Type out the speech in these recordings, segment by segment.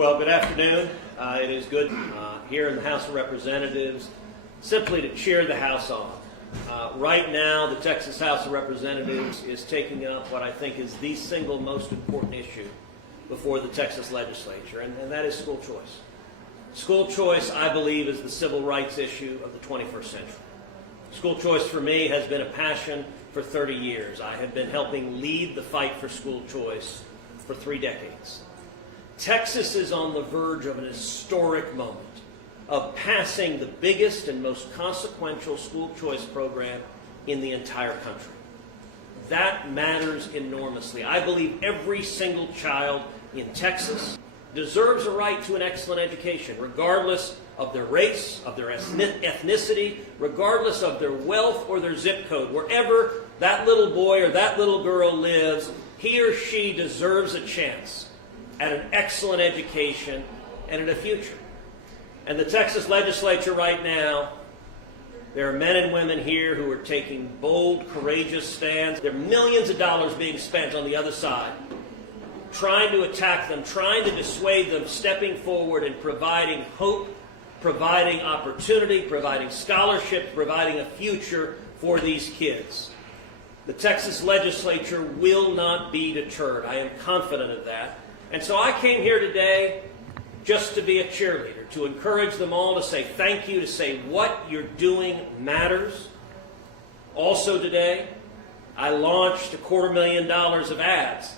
Well, good afternoon. It is good here in the House of Representatives simply to cheer the House on. Right now, the Texas House of Representatives is taking up what I think is the single most important issue before the Texas legislature, and that is school choice. School choice, I believe, is the civil rights issue of the 21st century. School choice for me has been a passion for 30 years. I have been helping lead the fight for school choice for 3 decades. Texas is on the verge of an historic moment of passing the biggest and most consequential school choice program in the entire country. That matters enormously. I believe every single child in Texas deserves a right to an excellent education, regardless of their race, of their ethnicity, regardless of their wealth or their zip code. Wherever that little boy or that little girl lives, he or she deserves a chance at an excellent education and at a future. And the Texas legislature right now, there are men and women here who are taking bold, courageous stands. There are millions of dollars being spent on the other side, trying to attack them, trying to dissuade them, stepping forward and providing hope, providing opportunity, providing scholarship, providing a future for these kids. The Texas legislature will not be deterred. I am confident of that. And so I came here today just to be a cheerleader, to encourage them all, to say thank you, to say what you're doing matters. Also today, I launched $250,000 of ads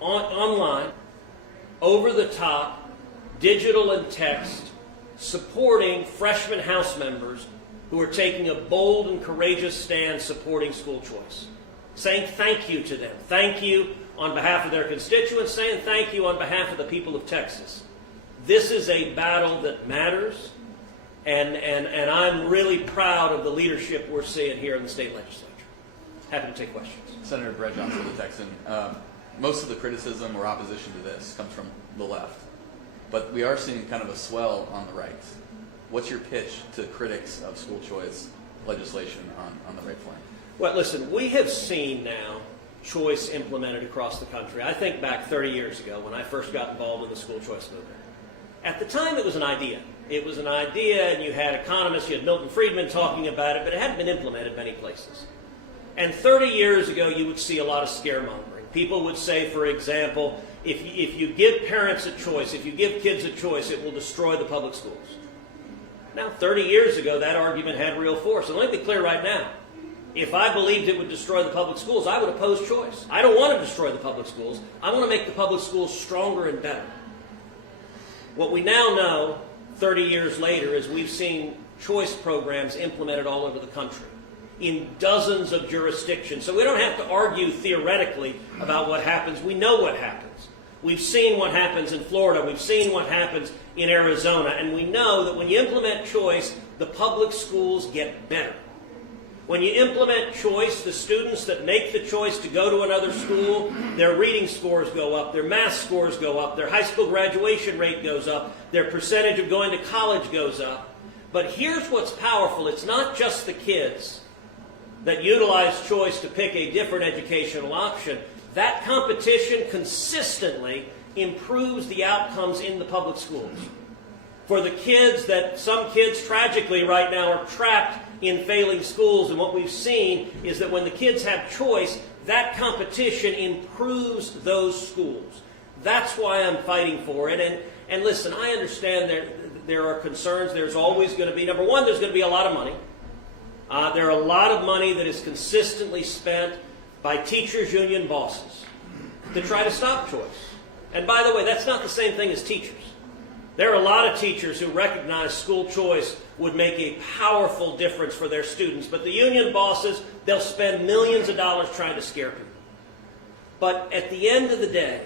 online, over the top, digital and text, supporting freshman House members who are taking a bold and courageous stand supporting school choice. Saying thank you to them. Thank you on behalf of their constituents, saying thank you on behalf of the people of Texas. This is a battle that matters, and I'm really proud of the leadership we're seeing here in the state legislature. Happy to take questions. Senator Brett Johnson, the Texan. Most of the criticism or opposition to this comes from the left, but we are seeing kind of a swell on the right. What's your pitch to critics of school choice legislation on the right flank? Well, listen, we have seen now choice implemented across the country. I think back 30 years ago when I first got involved in the school choice movement. At the time, it was an idea. It was an idea, and you had economists, you had Milton Friedman talking about it, but it hadn't been implemented many places. And 30 years ago, you would see a lot of scaremongering. People would say, for example, if you give parents a choice, if you give kids a choice, it will destroy the public schools. Now, 30 years ago, that argument had real force. And let me be clear right now. If I believed it would destroy the public schools, I would oppose choice. I don't want to destroy the public schools. I want to make the public schools stronger and better. What we now know, 30 years later, is we've seen choice programs implemented all over the country in dozens of jurisdictions. So we don't have to argue theoretically about what happens. We know what happens. We've seen what happens in Florida. We've seen what happens in Arizona. And we know that when you implement choice, the public schools get better. When you implement choice, the students that make the choice to go to another school, their reading scores go up, their math scores go up, their high school graduation rate goes up, their percentage of going to college goes up. But here's what's powerful. It's not just the kids that utilize choice to pick a different educational option. That competition consistently improves the outcomes in the public schools. For the kids some kids tragically right now are trapped in failing schools, and what we've seen is that when the kids have choice, that competition improves those schools. That's why I'm fighting for it. And listen, I understand there are concerns. There's always going to be, number one, there's going to be a lot of money. There are a lot of money that is consistently spent by teachers' union bosses to try to stop choice. And by the way, that's not the same thing as teachers. There are a lot of teachers who recognize school choice would make a powerful difference for their students. But the union bosses, they'll spend millions of dollars trying to scare people. But at the end of the day,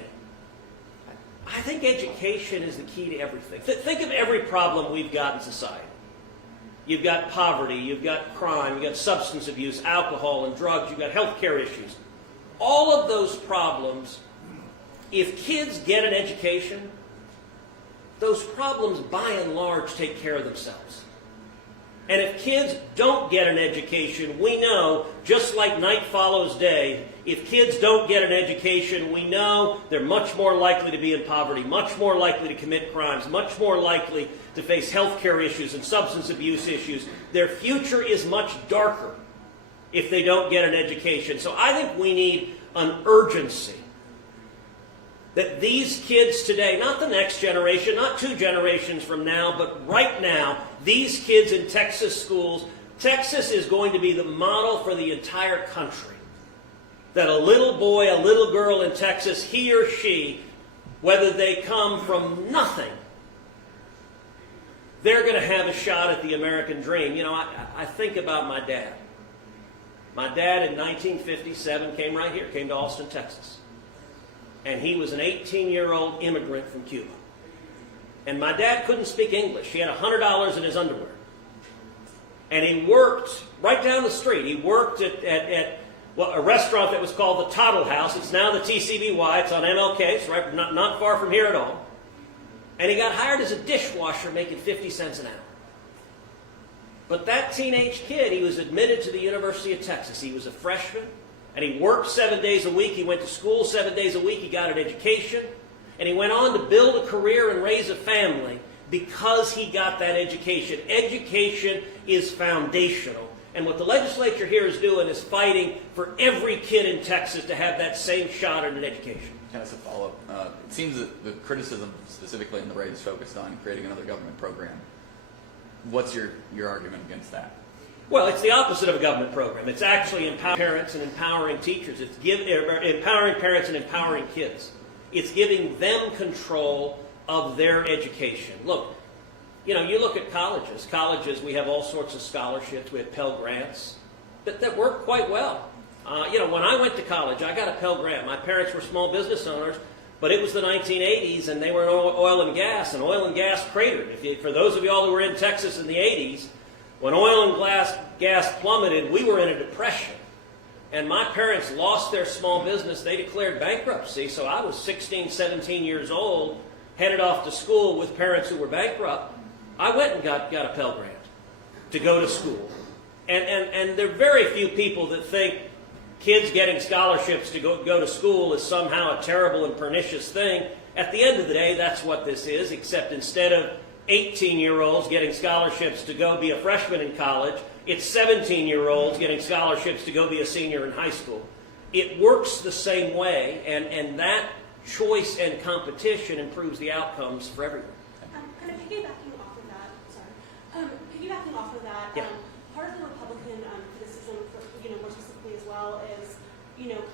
I think education is the key to everything. Think of every problem we've got in society. You've got poverty, you've got crime, you've got substance abuse, alcohol and drugs, you've got health care issues. All of those problems, if kids get an education, those problems by and large take care of themselves. And if kids don't get an education, we know, just like night follows day, If kids don't get an education, we know they're much more likely to be in poverty, much more likely to commit crimes, much more likely to face health care issues and substance abuse issues. Their future is much darker if they don't get an education. So I think we need an urgency that these kids today, not the next generation, not 2 generations from now, but right now, these kids in Texas schools, Texas is going to be the model for the entire country. That a little boy, a little girl in Texas, he or she, whether they come from nothing, they're going to have a shot at the American dream. You know, I think about my dad. My dad in 1957 came right here, came to Austin, Texas. And he was an 18-year-old immigrant from Cuba. And my dad couldn't speak English. He had $100 in his underwear. And he worked right down the street. He worked at a restaurant that was called the Tottle House. It's now the TCBY. It's on MLK. It's right, not far from here at all. And he got hired as a dishwasher making 50 cents an hour. But that teenage kid, he was admitted to the University of Texas. He was a freshman, and he worked 7 days a week. He went to school 7 days a week. He got an education, and he went on to build a career and raise a family because he got that education. Education is foundational. And what the legislature here is doing is fighting for every kid in Texas to have that same shot at an education. Kind of a follow-up. It seems that the criticism specifically in the right is focused on creating another government program. What's your argument against that? Well, it's the opposite of a government program. It's actually empowering parents and empowering teachers. It's empowering parents and empowering kids. It's giving them control of their education. Look, you know, you look at colleges. Colleges, we have all sorts of scholarships. We have Pell Grants that work quite well. You know, when I went to college, I got a Pell Grant. My parents were small business owners, but it was the 1980s, and they were in oil and gas cratered. For those of y'all who were in Texas in the 80s, when oil and gas plummeted, we were in a depression. And my parents lost their small business. They declared bankruptcy, so I was 16, 17 years old, headed off to school with parents who were bankrupt. I went and got a Pell Grant to go to school. And there are very few people that think kids getting scholarships to go to school is somehow a terrible and pernicious thing. At the end of the day, that's what this is, except instead of 18-year-olds getting scholarships to go be a freshman in college, it's 17-year-olds getting scholarships to go be a senior in high school. It works the same way, and that choice and competition improves the outcomes for everyone. Kind of piggybacking off of that, Yeah. Part of the Republican criticism, more specifically as well, is,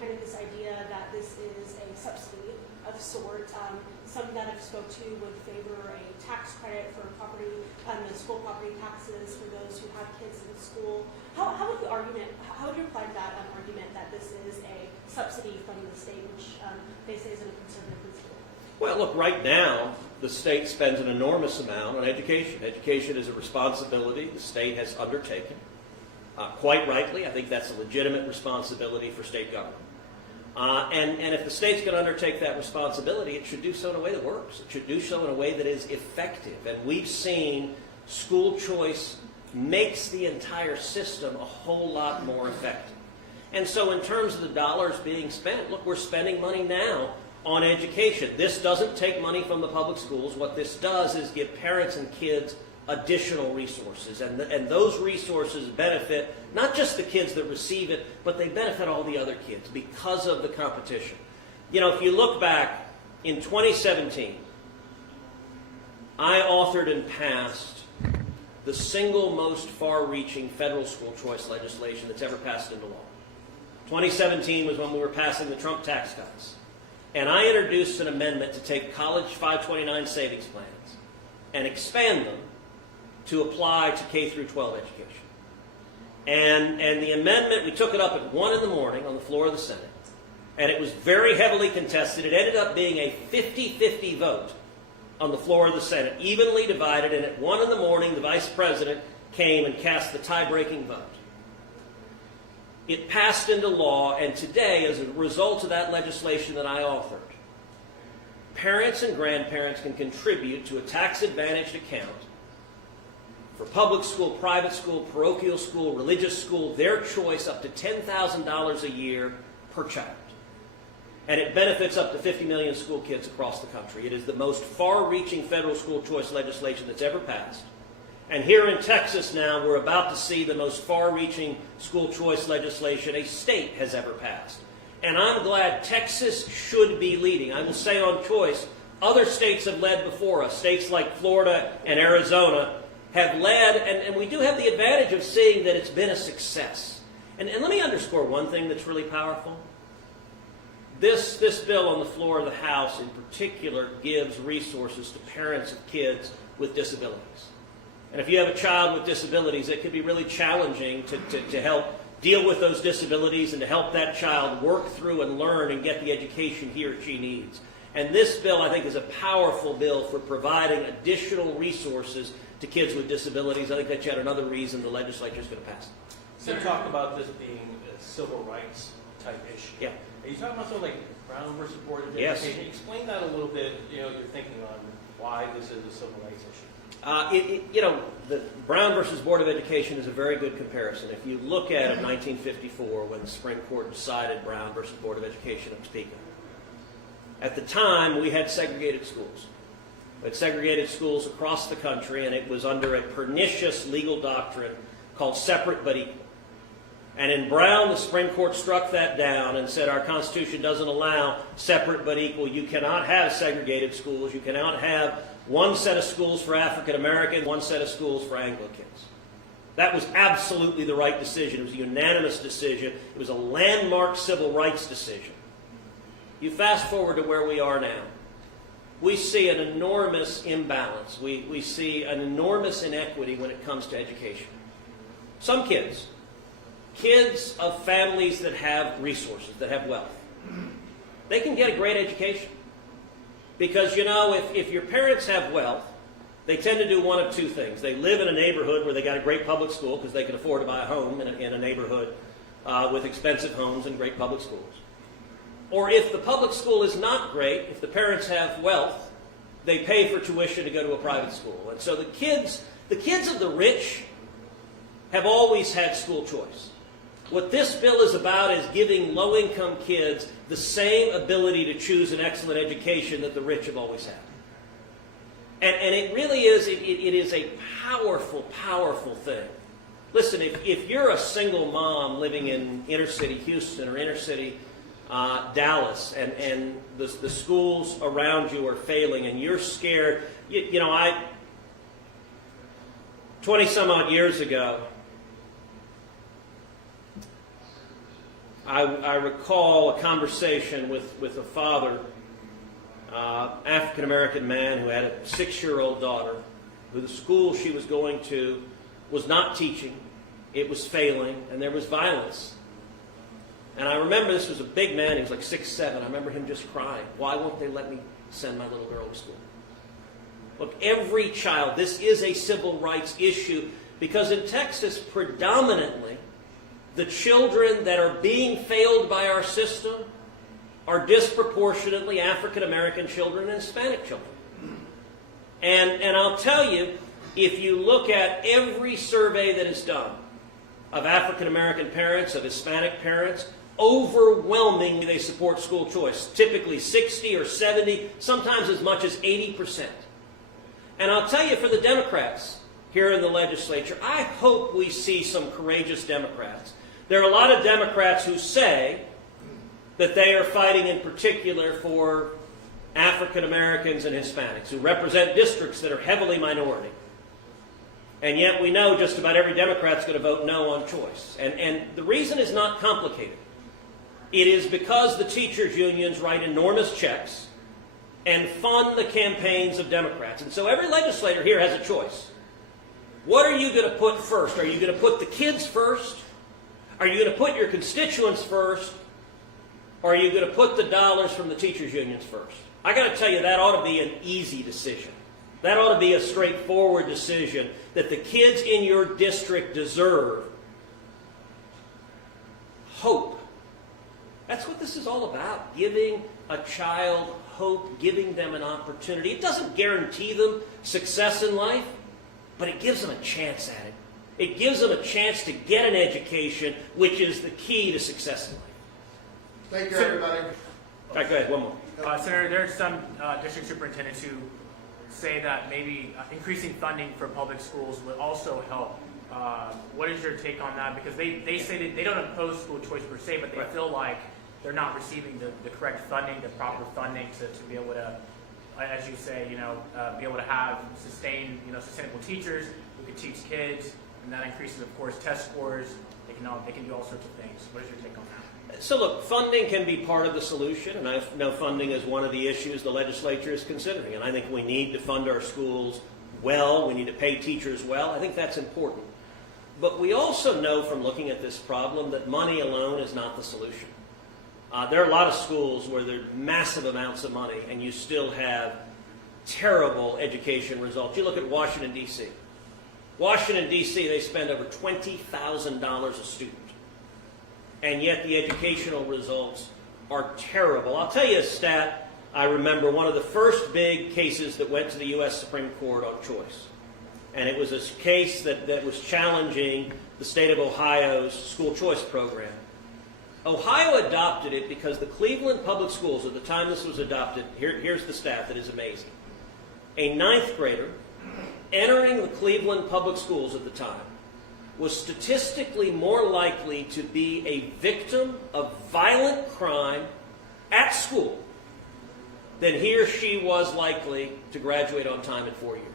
kind of this idea that this is a subsidy of sort. Some that I've spoke to would favor a tax credit for property, the school property taxes for those who have kids in school. How would you reply to that argument that this is a subsidy from the state, which they say is in a conservative principle? Well, look, right now, the state spends an enormous amount on education. Education is a responsibility the state has undertaken. Quite rightly, I think that's a legitimate responsibility for state government. And if the state's going to undertake that responsibility, it should do so in a way that works. It should do so in a way that is effective. And we've seen school choice makes the entire system a whole lot more effective. And so in terms of the dollars being spent, look, we're spending money now on education. This doesn't take money from the public schools. What this does is give parents and kids additional resources. And those resources benefit not just the kids that receive it, but they benefit all the other kids because of the competition. You know, if you look back in 2017, I authored and passed the single most far-reaching federal school choice legislation that's ever passed into law. 2017 was when we were passing the Trump tax cuts. And I introduced an amendment to take college 529 savings plans and expand them to apply to K through 12 education. And the amendment, we took it up at 1 in the morning on the floor of the Senate, and it was very heavily contested. It ended up being a 50-50 vote on the floor of the Senate, evenly divided, and at 1 in the morning, the vice president came and cast the tie-breaking vote. It passed into law, and today, as a result of that legislation that I authored, parents and grandparents can contribute to a tax-advantaged account for public school, private school, parochial school, religious school, their choice, up to $10,000 a year per child. And it benefits up to 50 million school kids across the country. It is the most far-reaching federal school choice legislation that's ever passed. And here in Texas now, we're about to see the most far-reaching school choice legislation a state has ever passed. And I'm glad Texas should be leading. I will say on choice, other states have led before us. States like Florida and Arizona have led, and we do have the advantage of seeing that it's been a success. And let me underscore one thing that's really powerful. This bill on the floor of the House in particular gives resources to parents of kids with disabilities. And if you have a child with disabilities, it can be really challenging to help deal with those disabilities and to help that child work through and learn and get the education he or she needs. And this bill, I think, is a powerful bill for providing additional resources to kids with disabilities. I think that's yet another reason the legislature is going to pass it. So you talked about this being a civil rights type issue. Yeah. Are you talking about something like Brown versus Board of Yes. Education? Explain that a little bit, your thinking on why this is a civil rights issue. The Brown versus Board of Education is a very good comparison. If you look at it, 1954, when the Supreme Court decided Brown versus Board of Education of Topeka. At the time, we had segregated schools. We had segregated schools across the country, and it was under a pernicious legal doctrine called separate but equal. And in Brown, the Supreme Court struck that down and said our Constitution doesn't allow separate but equal. You cannot have segregated schools. You cannot have one set of schools for African Americans, one set of schools for Anglicans. That was absolutely the right decision. It was a unanimous decision. It was a landmark civil rights decision. You fast forward to where we are now. We see an enormous imbalance. We see an enormous inequity when it comes to education. Some kids of families that have resources, that have wealth, they can get a great education. Because, if your parents have wealth, they tend to do one of two things. They live in a neighborhood where they got a great public school because they can afford to buy a home in a neighborhood with expensive homes and great public schools. Or if the public school is not great, if the parents have wealth, they pay for tuition to go to a private school. And so the kids of the rich have always had school choice. What this bill is about is giving low-income kids the same ability to choose an excellent education that the rich have always had. And it really is, it is a powerful, powerful thing. Listen, if you're a single mom living in inner city Houston or inner city Dallas and the schools around you are failing and you're scared, 20 some odd years ago, I recall a conversation with a father, African-American man who had a 6-year-old daughter who the school she was going to was not teaching, it was failing, and there was violence. And I remember this was a big man, he was like 6'7". I remember him just crying. Why won't they let me send my little girl to school? Look, every child, this is a civil rights issue because in Texas, predominantly, the children that are being failed by our system are disproportionately African American children and Hispanic children. And I'll tell you, if you look at every survey that is done of African American parents, of Hispanic parents, overwhelmingly they support school choice. Typically 60 or 70, sometimes as much as 80%. And I'll tell you, for the Democrats here in the legislature, I hope we see some courageous Democrats. There are a lot of Democrats who say that they are fighting in particular for African Americans and Hispanics, who represent districts that are heavily minority. And yet we know just about every Democrat's going to vote no on choice. And the reason is not complicated. It is because the teachers' unions write enormous checks and fund the campaigns of Democrats. And so every legislator here has a choice. What are you going to put first? Are you going to put the kids first? Are you going to put your constituents first? Or are you going to put the dollars from the teachers' unions first? I got to tell you, that ought to be an easy decision. That ought to be a straightforward decision that the kids in your district deserve. Hope. That's what this is all about, giving a child hope, giving them an opportunity. It doesn't guarantee them success in life, but it gives them a chance at it. It gives them a chance to get an education, which is the key to success in life. Thank you, So- everybody. All right, go ahead, one more. Senator, there are some district superintendents who say that maybe increasing funding for public schools would also help. What is your take on that? Because they say that they don't oppose school choice per se, but they feel like they're not receiving the correct funding, the proper funding to be able to, as you say, be able to have sustainable teachers who can teach kids, and that increases, of course, test scores. They can do all sorts of things. What is your take on that? So look, funding can be part of the solution, and I know funding is one of the issues the legislature is considering, and I think we need to fund our schools well, we need to pay teachers well. I think that's important. But we also know from looking at this problem that money alone is not the solution. There are a lot of schools where there are massive amounts of money and you still have terrible education results. You look at Washington, D.C. Washington, D.C., they spend over $20,000 a student. And yet the educational results are terrible. I'll tell you a stat. I remember one of the first big cases that went to the U.S. Supreme Court on choice. And it was a case that was challenging the state of Ohio's school choice program. Ohio adopted it because the Cleveland public schools, at the time this was adopted, here's the stat that is amazing. A ninth grader entering the Cleveland public schools at the time was statistically more likely to be a victim of violent crime at school than he or she was likely to graduate on time in 4 years.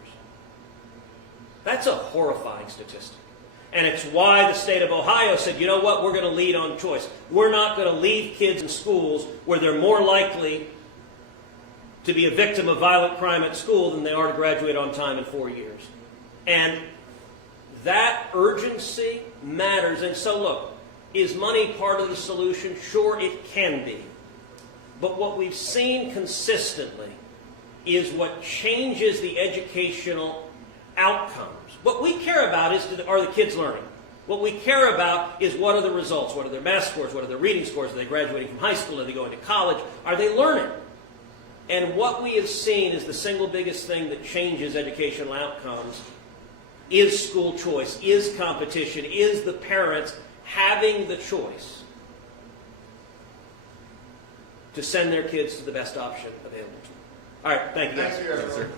That's a horrifying statistic. And it's why the state of Ohio said, you know what, we're going to lead on choice. We're not going to leave kids in schools where they're more likely to be a victim of violent crime at school than they are to graduate on time in 4 years. And that urgency matters. And so look, is money part of the solution? Sure, it can be. But what we've seen consistently is what changes the educational outcomes. What we care about are the kids learning. What we care about is what are the results? What are their math scores? What are their reading scores? Are they graduating from high school? Are they going to college? Are they learning? And what we have seen is the single biggest thing that changes educational outcomes is school choice, is competition, is the parents having the choice to send their kids to the best option available to them. All right, thank you guys. Thank you, everyone.